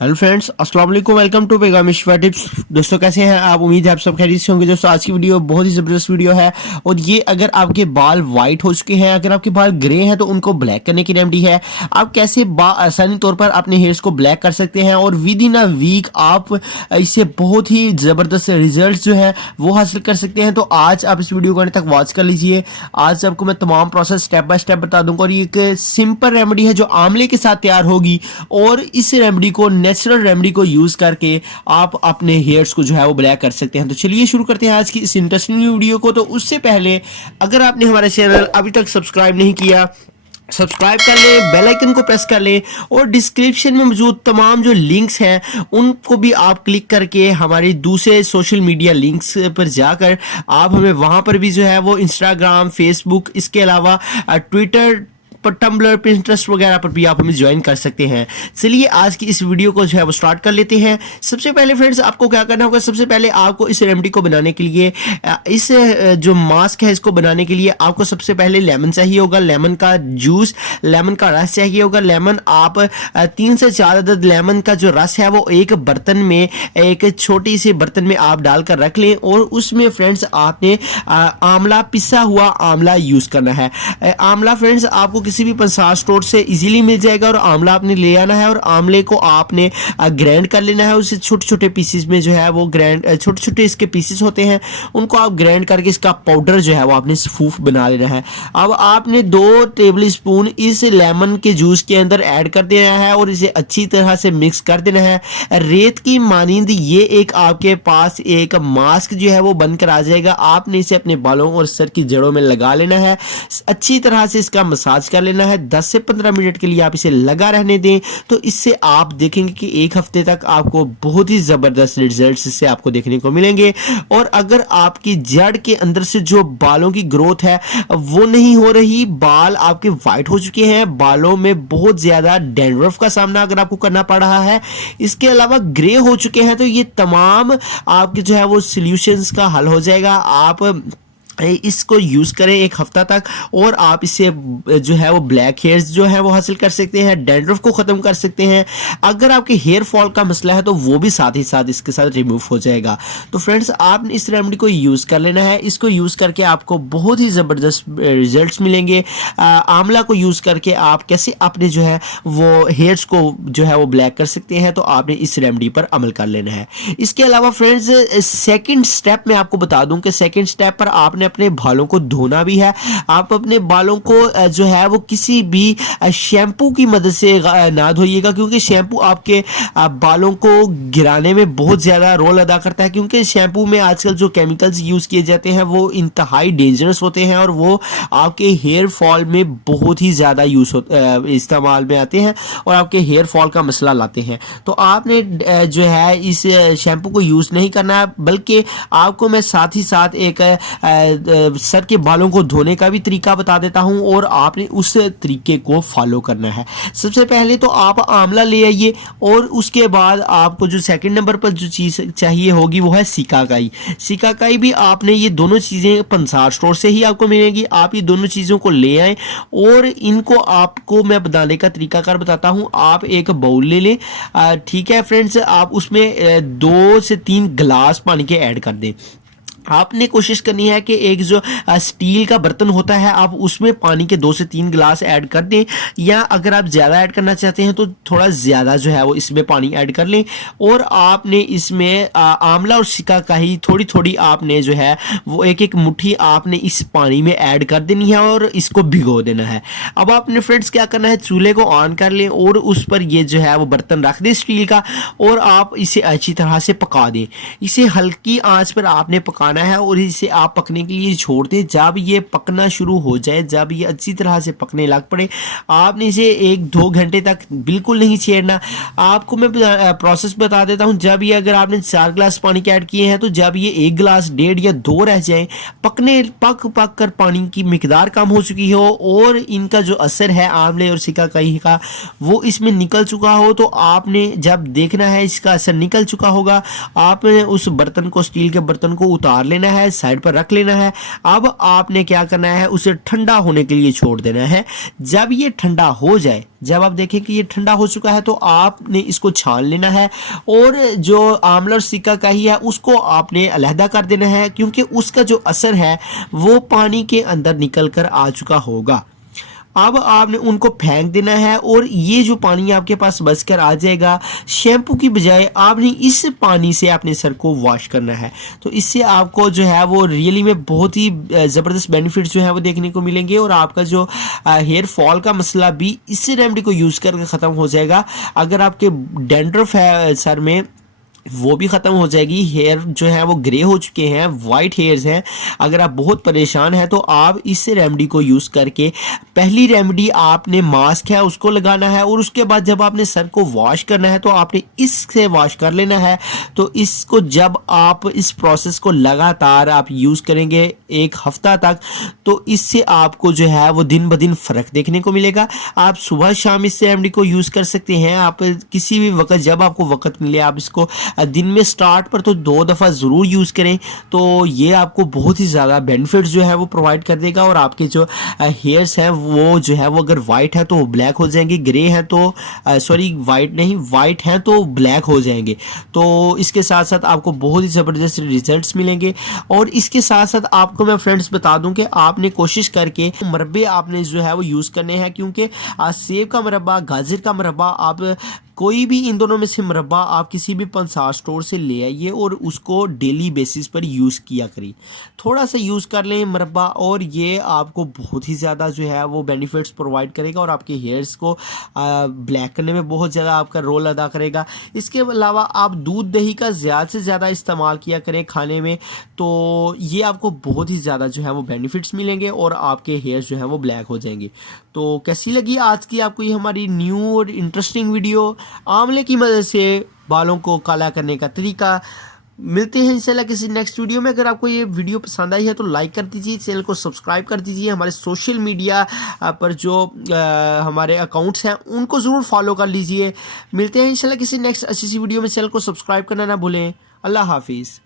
Hello friends, अस्सलाम वालेकुम। Welcome to पेगा मिश्वा टिप्स। दोस्तों कैसे हैं आप? उम्मीद है आप सब खैरियत से होंगे। दोस्तों आज की वीडियो बहुत ही ज़बरदस्त वीडियो है और ये अगर आपके बाल वाइट हो चुके हैं, अगर आपके बाल ग्रे हैं तो उनको ब्लैक करने की रेमेडी है। आप कैसे आसानी तौर पर अपने हेयर्स को ब्लैक कर सकते हैं और विद इन अ वीक आप इससे बहुत ही ज़बरदस्त रिजल्ट जो है वो हासिल कर सकते हैं। तो आज आप इस वीडियो को अंत तक वॉच कर लीजिए। आज आपको मैं तमाम प्रोसेस स्टेप बाय स्टेप बता दूंगा और ये एक सिंपल रेमेडी है जो आंवले के साथ तैयार होगी और इस रेमेडी को नेचुरल रेमेडी को यूज करके आप अपने हेयर्स को जो है वो ब्लैक कर सकते हैं। तो चलिए शुरू करते हैं आज की इस इंटरेस्टिंग वीडियो को। तो उससे पहले अगर आपने हमारा चैनल अभी तक सब्सक्राइब नहीं किया, सब्सक्राइब कर लें, बेल आइकन को प्रेस कर लें और डिस्क्रिप्शन में मौजूद तमाम जो लिंक्स हैं उनको भी आप क्लिक करके हमारे दूसरे सोशल मीडिया लिंक्स पर जाकर आप हमें वहां पर भी जो है वो इंस्टाग्राम, फेसबुक, इसके अलावा ट्विटर पर, टम्बलर, पिंटरेस्ट वगैरह पर भी आप हमें ज्वाइन कर सकते हैं। चलिए आज की इस वीडियो को जो है वो स्टार्ट कर लेते हैं। सबसे पहले फ्रेंड्स आपको क्या करना होगा, सबसे पहले आपको इस रेमेडी को बनाने के लिए इस जो मास्क है इसको बनाने के लिए आपको सबसे पहले लेमन चाहिए होगा, लेमन का जूस, लेमन का रस चाहिए होगा। लेमन आप 3 से 4 अदद लेमन का जो रस है वो एक बर्तन में, एक छोटी सी बर्तन में आप डालकर रख लें और उसमें फ्रेंड्स आपने आंवला, पिसा हुआ आंवला यूज करना है। आंवला फ्रेंड्स आपको किसी भी पंसार स्टोर से इजीली मिल जाएगा और आंवला आपने ले आना है और आंवले को आपने ग्राइंड कर लेना है। उसे छोटे छोटे पीसेस में जो है वो ग्राइंड, छोटे छोटे इसके पीसेस होते हैं उनको आप ग्राइंड करके इसका पाउडर जो है वो आपने फूफ बना लेना है। अब आपने 2 टेबल स्पून इस लेमन के जूस के अंदर ऐड कर देना है और इसे अच्छी तरह से मिक्स कर देना है। रेत की मानिंद ये एक आपके पास एक मास्क जो है वो बनकर आ जाएगा। आपने इसे अपने बालों और सर की जड़ों में लगा लेना है, अच्छी तरह से इसका मसाज कर लेना है। 10 से 15 मिनट के लिए आप इसे लगा रहने दें तो इससे आप देखेंगे कि एक हफ्ते तक आपको बहुत ही जबरदस्त रिजल्ट्स इससे आपको देखने को मिलेंगे। और अगर आपकी जड़ के अंदर से जो बालों की ग्रोथ है वो नहीं हो रही, बाल आपके वाइट हो चुके हैं, बालों में बहुत ज्यादा डैंड्रफ का सामना अगर आपको करना पड़ रहा है, इसके अलावा ग्रे हो चुके हैं, तो ये तमाम आपके जो है वो सॉल्यूशंस का हल हो जाएगा। आप इसको यूज करें एक हफ्ता तक और आप इससे जो है वो ब्लैक हेयर्स जो है वो हासिल कर सकते हैं, डैंड्रफ को खत्म कर सकते हैं। अगर आपके हेयर फॉल का मसला है तो वो भी साथ ही साथ इसके साथ रिमूव हो जाएगा। तो फ्रेंड्स आपने इस रेमेडी को यूज कर लेना है। इसको यूज करके आपको बहुत ही जबरदस्त रिजल्ट्स मिलेंगे। आंवला को यूज करके आप कैसे अपने जो है वो हेयर्स को जो है वो ब्लैक कर सकते हैं, तो आपने इस रेमेडी पर अमल कर लेना है। इसके अलावा फ्रेंड्स सेकेंड स्टेप में आपको बता दूं कि सेकेंड स्टेप पर आपने अपने बालों को धोना भी है। आप अपने बालों को जो है वो किसी भी शैम्पू की मदद से ना धोइएगा, क्योंकि शैम्पू आपके बालों को गिराने में बहुत ज्यादा रोल अदा करता है। क्योंकि शैम्पू में आजकल जो केमिकल्स यूज किए जाते हैं वो इंतहाई डेंजरस होते हैं और वो आपके हेयर फॉल में बहुत ही ज्यादा इस्तेमाल में आते हैं और आपके हेयर फॉल का मसला लाते हैं। तो आपने जो है इस शैम्पू को यूज नहीं करना है, बल्कि आपको मैं साथ ही साथ एक सर के बालों को धोने का भी तरीका बता देता हूं और आपने उस तरीके को फॉलो करना है। सबसे पहले तो आप आंवला ले आइए और उसके बाद आपको जो सेकंड नंबर पर जो चीज़ चाहिए होगी वो है सिकाकाई। सिकाकाई भी आपने, ये दोनों चीज़ें पंसार स्टोर से ही आपको मिलेंगी। आप ये दोनों चीज़ों को ले आए और इनको आपको मैं बनाने का तरीकाकार बताता हूँ। आप एक बाउल ले लें, ठीक है फ्रेंड्स, आप उसमें 2 से 3 गिलास पानी के ऐड कर दें। आपने कोशिश करनी है कि एक जो स्टील का बर्तन होता है आप उसमें पानी के 2 से 3 गिलास ऐड कर दें, या अगर आप ज़्यादा ऐड करना चाहते हैं तो थोड़ा ज़्यादा जो है वो इसमें पानी ऐड कर लें। और आपने इसमें आंवला और सिकाकाई थोड़ी थोड़ी आपने जो है वो एक एक मुट्ठी आपने इस पानी में ऐड कर देनी है और इसको भिगो देना है। अब आपने फ्रेंड्स क्या करना है, चूल्हे को ऑन कर लें और उस पर ये जो है वो बर्तन रख दें स्टील का और आप इसे अच्छी तरह से पका दें। इसे हल्की आंच पर आपने पकाना है और इसे आप पकने के लिए छोड़ दें। जब ये पकना शुरू हो जाए, जब ये अच्छी तरह से पकने लग पड़े, आपने इसे 1-2 घंटे तक बिल्कुल नहीं छेड़ना। आपको मैं प्रोसेस बता देता हूं। जब ये, अगर आपने 4 गिलास पानी के ऐड किए हैं तो जब ये 1 गिलास, 1.5 या 2 रह जाए, पक कर पानी की मिकदार कम हो चुकी हो और इनका जो असर है आंवले और सिकाकाई का वो इसमें निकल चुका हो, तो आपने जब देखना है इसका असर निकल चुका होगा, आपने उस बर्तन को, स्टील के बर्तन को उतार उतार लेना है, साइड पर रख लेना है। अब आपने क्या करना है, उसे ठंडा होने के लिए छोड़ देना है। जब ये ठंडा हो जाए, जब आप देखें कि ये ठंडा हो चुका है, तो आपने इसको छान लेना है और जो आंवला और सिक्का काई है उसको आपने अलहदा कर देना है, क्योंकि उसका जो असर है वो पानी के अंदर निकल कर आ चुका होगा। अब आपने उनको फेंक देना है और ये जो पानी आपके पास बच कर आ जाएगा, शैम्पू की बजाय आपने इस पानी से अपने सर को वॉश करना है। तो इससे आपको जो है वो रियली में बहुत ही ज़बरदस्त बेनिफिट्स जो है वो देखने को मिलेंगे और आपका जो हेयर फॉल का मसला भी इस रेमेडी को यूज़ करके ख़त्म हो जाएगा। अगर आपके डैंड्रफ है सर में, वो भी ख़त्म हो जाएगी। हेयर जो है वो ग्रे हो चुके हैं, वाइट हेयर्स हैं, अगर आप बहुत परेशान हैं तो आप इस रेमेडी को यूज़ करके, पहली रेमेडी आपने मास्क है उसको लगाना है और उसके बाद जब आपने सर को वॉश करना है तो आपने इससे वॉश कर लेना है। तो इसको जब आप इस प्रोसेस को लगातार आप यूज़ करेंगे 1 हफ्ता तक, तो इससे आपको जो है वो दिन ब दिन फ़र्क देखने को मिलेगा। आप सुबह शाम इस रेमेडी को यूज़ कर सकते हैं। आप किसी भी वक्त, जब आपको वक्त मिले, आप इसको दिन में स्टार्ट पर तो 2 दफ़ा ज़रूर यूज़ करें। तो ये आपको बहुत ही ज़्यादा बेनिफिट्स जो है वो प्रोवाइड कर देगा और आपके जो हेयर्स हैं वो जो है वो अगर वाइट है तो ब्लैक हो जाएंगे, ग्रे हैं तो सॉरी वाइट नहीं, वाइट हैं तो ब्लैक हो जाएंगे। तो इसके साथ साथ आपको बहुत ही ज़बरदस्त रिजल्ट्स मिलेंगे। और इसके साथ साथ आपको मैं फ्रेंड्स बता दूं कि आपने कोशिश करके मुरब्बे आपने जो है वो यूज़ करने हैं, क्योंकि सेब का मुरब्बा, गाजर का मुरब्बा, आप कोई भी इन दोनों में से मुरब्बा आप किसी भी पंसार स्टोर से ले आइए और उसको डेली बेसिस पर यूज़ किया करिए। थोड़ा सा यूज़ कर लें मुरब्बा और ये आपको बहुत ही ज़्यादा जो है वो बेनिफिट्स प्रोवाइड करेगा और आपके हेयर्स को ब्लैक करने में बहुत ज़्यादा आपका रोल अदा करेगा। इसके अलावा आप दूध दही का ज़्यादा से ज़्यादा इस्तेमाल किया करें खाने में, तो ये आपको बहुत ही ज़्यादा जो है वो बेनिफिट्स मिलेंगे और आपके हेयर्स जो है वो ब्लैक हो जाएंगे। तो कैसी लगी आज की आपको ये हमारी न्यू और इंटरेस्टिंग वीडियो, आंवले की मदद से बालों को काला करने का तरीका। मिलते हैं इंशाल्लाह किसी नेक्स्ट वीडियो में। अगर आपको ये वीडियो पसंद आई है तो लाइक कर दीजिए, चैनल को सब्सक्राइब कर दीजिए, हमारे सोशल मीडिया पर जो हमारे अकाउंट्स हैं उनको ज़रूर फॉलो कर लीजिए। मिलते हैं इंशाल्लाह किसी नेक्स्ट अच्छी सी वीडियो में। चैनल को सब्सक्राइब करना ना भूलें। अल्लाह हाफिज़।